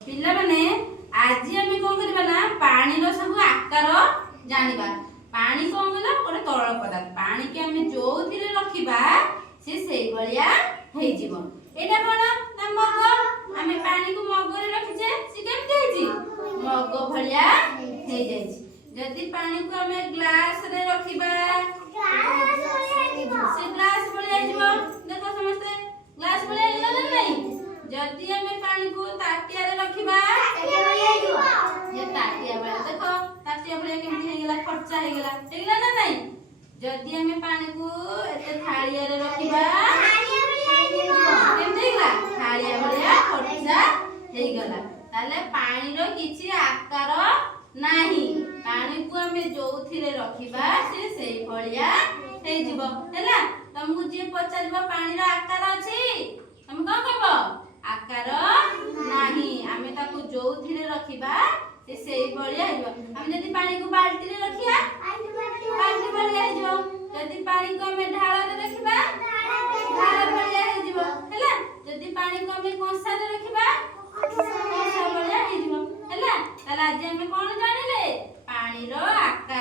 पिला माने आज आम कौन करबा ना पानी रो सब आकार जानिबा। पानी कौन गला गोटे तरल पदार्थ पानी के आम जो रखिबा से सेई भलिया हेई जीवो। एटा कोन ना मग आम पानी को मग रे रखिछे से केमते हेची मग भलिया हेई जाईछि। जदि पानी को आम ग्लास रे रखिबा से ग्लास भलिया जीवो। देखो समस्त ग्लास भलिया गेला ना नहीं। जदि आम पानी को ताटिया रे रखिबा ये ताटिया वाला देखो ताटिया भलिया केमते हे गेला खर्चा हे गेला ना नहीं। जदि आम पानी को एते थाळिया रे रखिबा केमते हेला थाळिया भलिया खर्चा हे गेला। ताले पानी रो किछि आकार नाही। पानी को आम जोथिरे रखिबा से सेई भलिया हे जीवो हैला। तुमको जे पचारबा पानी रो आकार अछि तुम कोन कहबो आकार नाही। आमे ताको जोथिरे रखिबा से सेई भलिया हे जीवो। हम जदि पानी को बाल्टी रे रखिया बाल्टी भलिया हे जीवो। जदि पानी को आमे ढाळ रे रखिबा ढाळ भलिया हे जीवो हैला। जदि पानी को आमे कंसा रे रखिबा कंसा भलिया हे जीवो हैला। ताला आज आमे कोन जानिले पानी रो आकार